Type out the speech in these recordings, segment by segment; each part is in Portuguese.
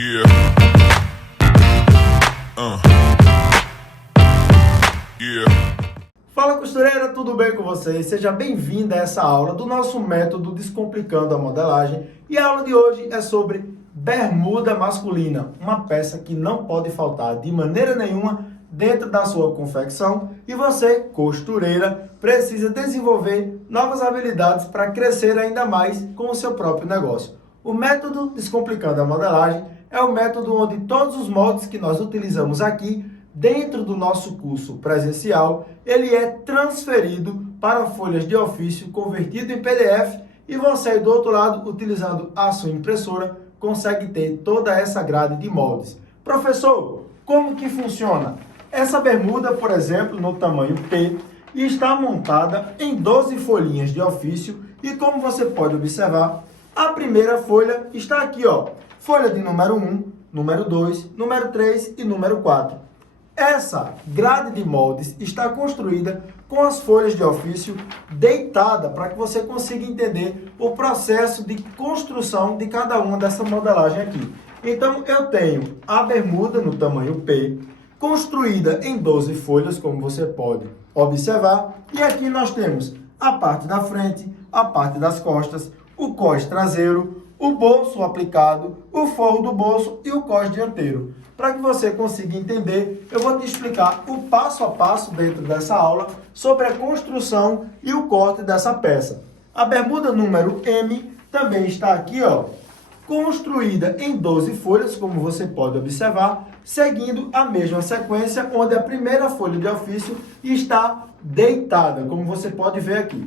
Yeah. Yeah. Fala costureira, tudo bem com vocês? Seja bem-vinda a essa aula do nosso método Descomplicando a Modelagem. E a aula de hoje é sobre bermuda masculina, uma peça que não pode faltar de maneira nenhuma dentro da sua confecção. E você, costureira, precisa desenvolver novas habilidades para crescer ainda mais com o seu próprio negócio. O método Descomplicando a Modelagem é o método onde todos os moldes que nós utilizamos aqui dentro do nosso curso presencial, ele é transferido para folhas de ofício convertido em PDF e você aí do outro lado, utilizando a sua impressora, consegue ter toda essa grade de moldes. Professor, como que funciona? Essa bermuda, por exemplo, no tamanho P, está montada em 12 folhinhas de ofício e como você pode observar, a primeira folha está aqui, ó, folha de número 1, número 2, número 3 e número 4. Essa grade de moldes está construída com as folhas de ofício deitada para que você consiga entender o processo de construção de cada uma dessa modelagem aqui. Então, eu tenho a bermuda no tamanho P, construída em 12 folhas, como você pode observar. E aqui nós temos a parte da frente, a parte das costas, o cós traseiro, o bolso aplicado, o forro do bolso e o cós dianteiro. Para que você consiga entender, eu vou te explicar o passo a passo dentro dessa aula sobre a construção e o corte dessa peça. A bermuda número M também está aqui, ó, construída em 12 folhas, como você pode observar, seguindo a mesma sequência, onde a primeira folha de ofício está deitada, como você pode ver aqui.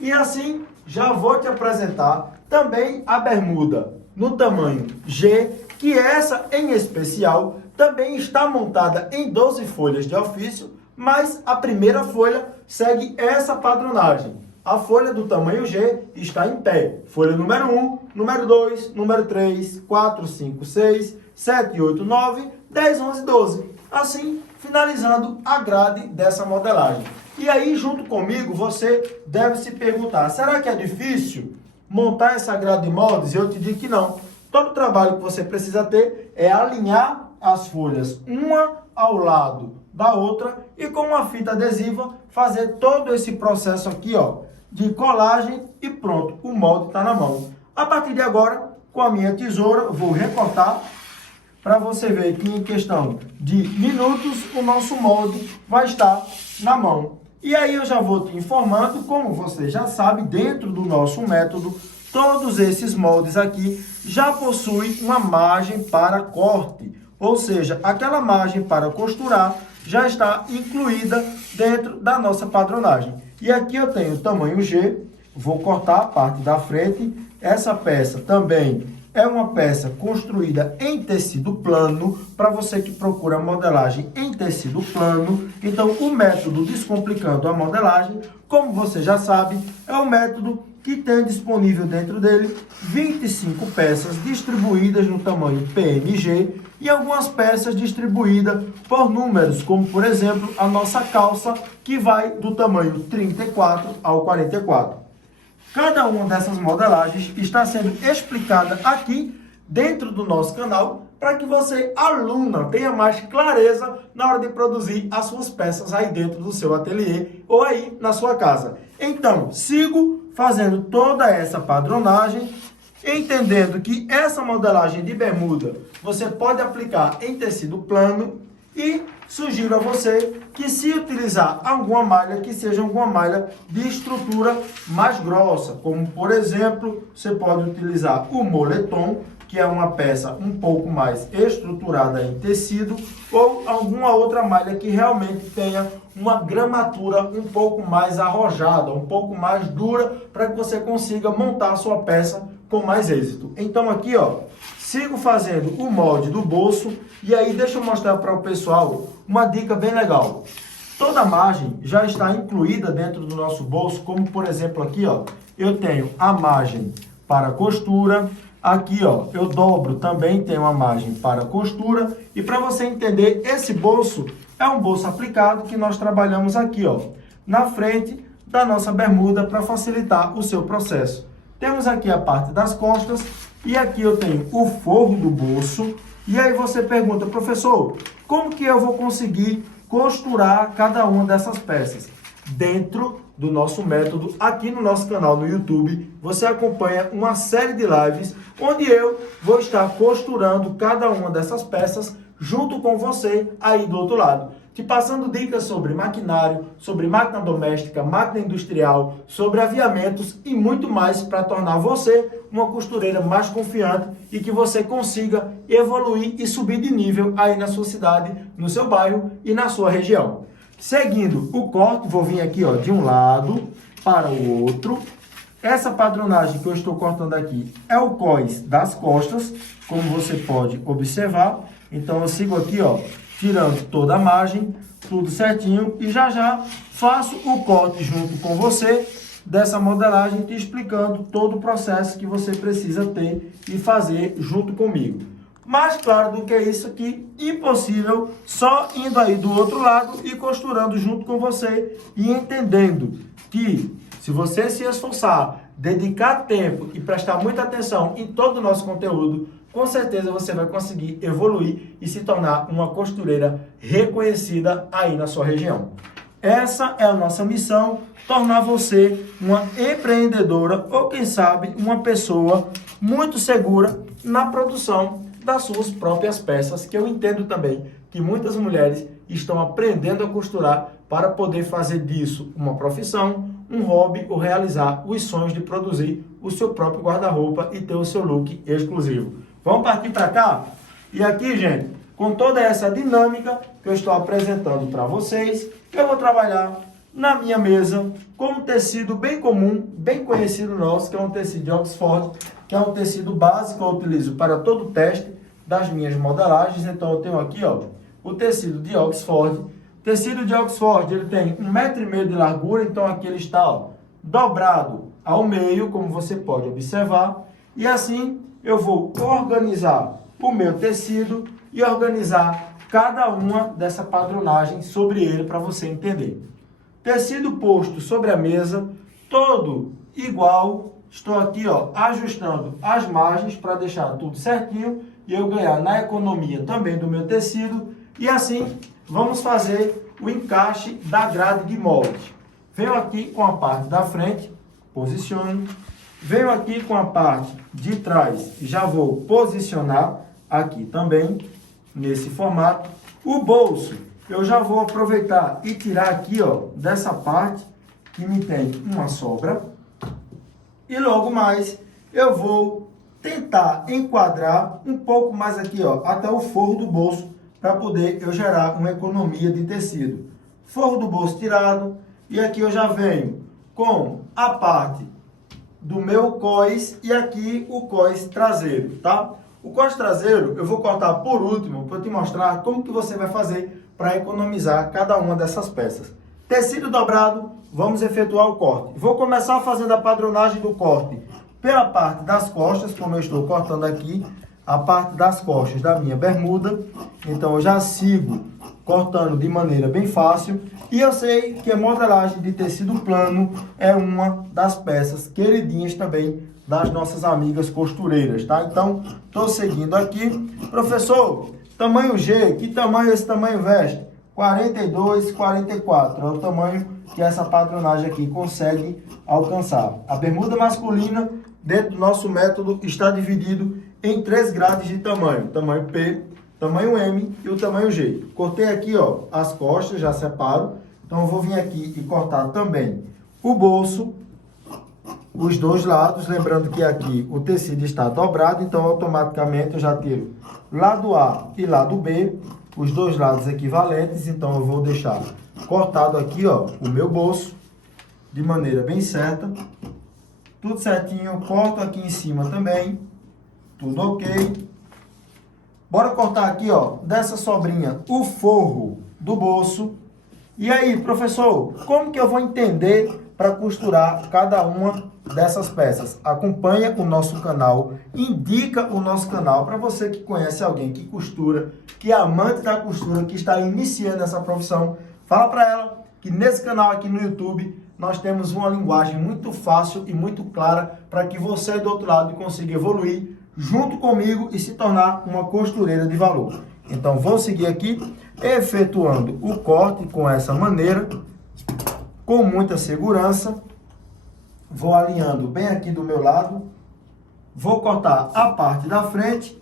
E assim, já vou te apresentar também a bermuda no tamanho G, que essa em especial também está montada em 12 folhas de ofício, mas a primeira folha segue essa padronagem. A folha do tamanho G está em pé. Folha número 1, número 2, número 3, 4, 5, 6, 7, 8, 9, 10, 11, 12. Assim, finalizando a grade dessa modelagem. E aí, junto comigo, você deve se perguntar, será que é difícil montar essa grade de moldes? Eu te digo que não. Todo o trabalho que você precisa ter é alinhar as folhas uma ao lado da outra e com uma fita adesiva fazer todo esse processo aqui, ó, de colagem e pronto, o molde está na mão. A partir de agora, com a minha tesoura, vou recortar para você ver que em questão de minutos o nosso molde vai estar na mão. E aí eu já vou te informando, como você já sabe, dentro do nosso método, todos esses moldes aqui já possuem uma margem para corte, ou seja, aquela margem para costurar já está incluída dentro da nossa padronagem. E aqui eu tenho o tamanho G, vou cortar a parte da frente. Essa peça também é uma peça construída em tecido plano, para você que procura modelagem em tecido plano. Então, o método Descomplicando a Modelagem, como você já sabe, é um método que tem disponível dentro dele 25 peças distribuídas no tamanho PMG e algumas peças distribuídas por números, como por exemplo a nossa calça, que vai do tamanho 34 ao 44. Cada uma dessas modelagens está sendo explicada aqui dentro do nosso canal para que você, aluna, tenha mais clareza na hora de produzir as suas peças aí dentro do seu ateliê ou aí na sua casa. Então, sigo fazendo toda essa padronagem, entendendo que essa modelagem de bermuda você pode aplicar em tecido plano e sugiro a você que, se utilizar alguma malha, que seja alguma malha de estrutura mais grossa, como por exemplo, você pode utilizar o moletom, que é uma peça um pouco mais estruturada em tecido, ou alguma outra malha que realmente tenha uma gramatura um pouco mais arrojada, um pouco mais dura, para que você consiga montar a sua peça com mais êxito. Então aqui, ó, sigo fazendo o molde do bolso e aí deixa eu mostrar para o pessoal uma dica bem legal. Toda a margem já está incluída dentro do nosso bolso, como por exemplo aqui, ó, eu tenho a margem para costura. Aqui, ó, eu dobro, também tem uma margem para costura. E para você entender, esse bolso é um bolso aplicado que nós trabalhamos aqui, ó, na frente da nossa bermuda para facilitar o seu processo. Temos aqui a parte das costas, E aqui eu tenho o forro do bolso. E aí você pergunta, professor, como que eu vou conseguir costurar cada uma dessas peças? Dentro do nosso método, aqui no nosso canal no YouTube, você acompanha uma série de lives onde eu vou estar costurando cada uma dessas peças junto com você aí do outro lado, te passando dicas sobre maquinário, sobre máquina doméstica, máquina industrial, sobre aviamentos e muito mais para tornar você uma costureira mais confiante e que você consiga evoluir e subir de nível aí na sua cidade, no seu bairro e na sua região. Seguindo o corte, vou vir aqui ó, de um lado para o outro. Essa padronagem que eu estou cortando aqui é o cós das costas, como você pode observar. Então eu sigo aqui ó, tirando toda a margem, tudo certinho, e já já faço o corte junto com você dessa modelagem, te explicando todo o processo que você precisa ter e fazer junto comigo. Mais claro do que isso aqui, impossível, só indo aí do outro lado e costurando junto com você e entendendo que se você se esforçar, dedicar tempo e prestar muita atenção em todo o nosso conteúdo, com certeza você vai conseguir evoluir e se tornar uma costureira reconhecida aí na sua região. Essa é a nossa missão, tornar você uma empreendedora ou, quem sabe, uma pessoa muito segura na produção das suas próprias peças, que eu entendo também que muitas mulheres estão aprendendo a costurar para poder fazer disso uma profissão, um hobby ou realizar os sonhos de produzir o seu próprio guarda-roupa e ter o seu look exclusivo. Vamos partir para cá? E aqui, gente, com toda essa dinâmica que eu estou apresentando para vocês, eu vou trabalhar na minha mesa com um tecido bem comum, bem conhecido nosso, que é um tecido de Oxford, que é um tecido básico que eu utilizo para todo o teste das minhas modelagens. Então eu tenho aqui ó, o tecido de Oxford. O tecido de Oxford ele tem 1,5 m de largura, então aqui ele está ó, dobrado ao meio, como você pode observar. E assim eu vou organizar o meu tecido e organizar cada uma dessa padronagem sobre ele para você entender. Tecido posto sobre a mesa, todo igual. Estou aqui ó, ajustando as margens para deixar tudo certinho e eu ganhar na economia também do meu tecido. E assim vamos fazer o encaixe da grade de molde. Venho aqui com a parte da frente, posiciono. Venho aqui com a parte de trás e já vou posicionar aqui também, nesse formato. O bolso, eu já vou aproveitar e tirar aqui, ó, dessa parte que me tem uma sobra. E logo mais, eu vou tentar enquadrar um pouco mais aqui, ó, até o forro do bolso, para poder eu gerar uma economia de tecido. Forro do bolso tirado, e aqui eu já venho com a parte do meu cós e aqui o cós traseiro, tá? O cós traseiro eu vou cortar por último para te mostrar como que você vai fazer para economizar cada uma dessas peças. Tecido dobrado, vamos efetuar o corte. Vou começar fazendo a padronagem do corte pela parte das costas, como eu estou cortando aqui, a parte das costas da minha bermuda. Então eu já sigo cortando de maneira bem fácil. E eu sei que a modelagem de tecido plano é uma das peças queridinhas também das nossas amigas costureiras, tá? Então, estou seguindo aqui. Professor, tamanho G, que tamanho esse tamanho veste? 42, 44, é o tamanho que essa padronagem aqui consegue alcançar. A bermuda masculina, dentro do nosso método, está dividido em 3 grades de tamanho. Tamanho P, tamanho M e o tamanho G. Cortei aqui, ó, as costas, já separo. Então, eu vou vir aqui e cortar também o bolso, os dois lados. Lembrando que aqui o tecido está dobrado, então automaticamente eu já tiro lado A e lado B, os dois lados equivalentes. Então, eu vou deixar cortado aqui, ó, o meu bolso, de maneira bem certa. Tudo certinho, corto aqui em cima também, tudo ok. Bora cortar aqui, ó, dessa sobrinha, o forro do bolso. E aí, professor, como que eu vou entender para costurar cada uma dessas peças? Acompanha o nosso canal, indica o nosso canal para você que conhece alguém que costura, que é amante da costura, que está iniciando essa profissão. Fala para ela que nesse canal aqui no YouTube nós temos uma linguagem muito fácil e muito clara para que você do outro lado consiga evoluir junto comigo e se tornar uma costureira de valor. Então, vou seguir aqui, efetuando o corte com essa maneira, com muita segurança. Vou alinhando bem aqui do meu lado, vou cortar a parte da frente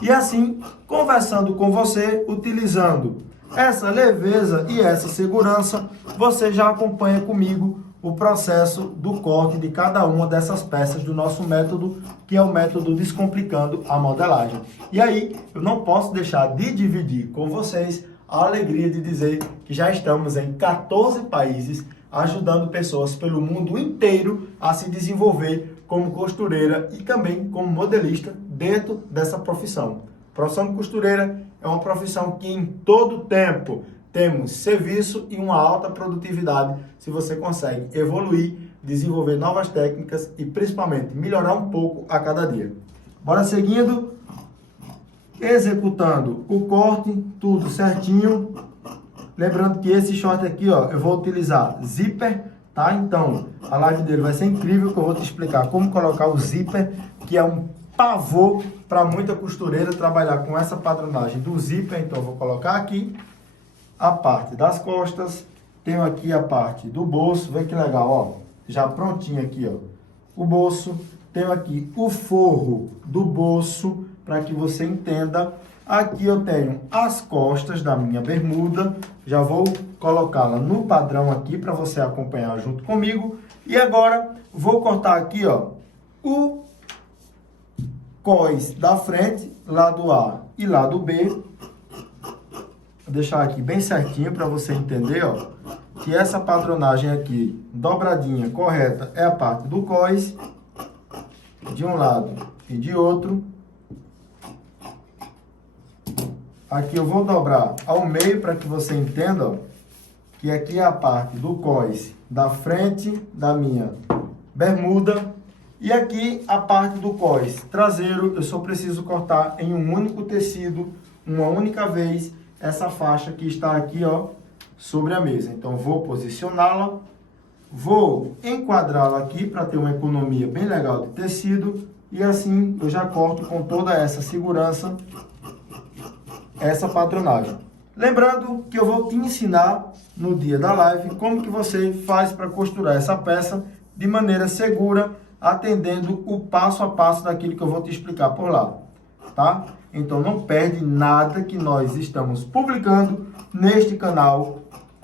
e assim, conversando com você, utilizando essa leveza e essa segurança, você já acompanha comigo o processo do corte de cada uma dessas peças do nosso método, que é o método Descomplicando a Modelagem. E aí, eu não posso deixar de dividir com vocês a alegria de dizer que já estamos em 14 países, ajudando pessoas pelo mundo inteiro a se desenvolver como costureira e também como modelista dentro dessa profissão. Profissão de costureira é uma profissão que em todo tempo temos serviço e uma alta produtividade se você consegue evoluir, desenvolver novas técnicas e principalmente melhorar um pouco a cada dia. Bora seguindo, executando o corte, tudo certinho. Lembrando que esse short aqui, ó, eu vou utilizar zíper, tá? Então, a live dele vai ser incrível, que eu vou te explicar como colocar o zíper, que é um pavor para muita costureira trabalhar com essa padronagem do zíper. Então, eu vou colocar aqui a parte das costas, tenho aqui a parte do bolso, vê que legal, ó, já prontinho aqui, ó, o bolso, tenho aqui o forro do bolso, para que você entenda. Aqui eu tenho as costas da minha bermuda, já vou colocá-la no padrão aqui para você acompanhar junto comigo. E agora vou cortar aqui, ó, o cós da frente, lado A e lado B. Vou deixar aqui bem certinho para você entender, ó, que essa padronagem aqui, dobradinha, correta, é a parte do cós, de um lado e de outro. Aqui eu vou dobrar ao meio para que você entenda, ó, que aqui é a parte do cós da frente da minha bermuda. E aqui a parte do cós traseiro, eu só preciso cortar em um único tecido, uma única vez, essa faixa que está aqui, ó, sobre a mesa. Então, vou posicioná-la, vou enquadrá-la aqui para ter uma economia bem legal de tecido. E assim eu já corto com toda essa segurança essa padronagem. Lembrando que eu vou te ensinar no dia da live como que você faz para costurar essa peça de maneira segura, atendendo o passo a passo daquilo que eu vou te explicar por lá, tá? Então não perde nada que nós estamos publicando neste canal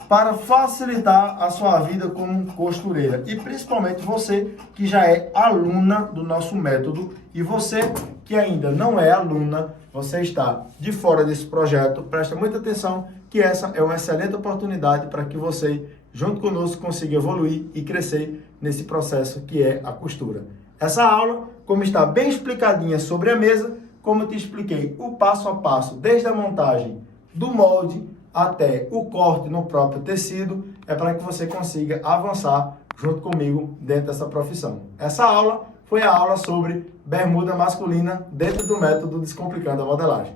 para facilitar a sua vida como costureira. E principalmente você que já é aluna do nosso método e você que ainda não é aluna, você está de fora desse projeto, presta muita atenção que essa é uma excelente oportunidade para que você, junto conosco, consiga evoluir e crescer nesse processo que é a costura. Essa aula, como está bem explicadinha sobre a mesa, como eu te expliquei o passo a passo, desde a montagem do molde até o corte no próprio tecido, é para que você consiga avançar junto comigo dentro dessa profissão. Essa aula foi a aula sobre bermuda masculina dentro do método Descomplicando a Modelagem.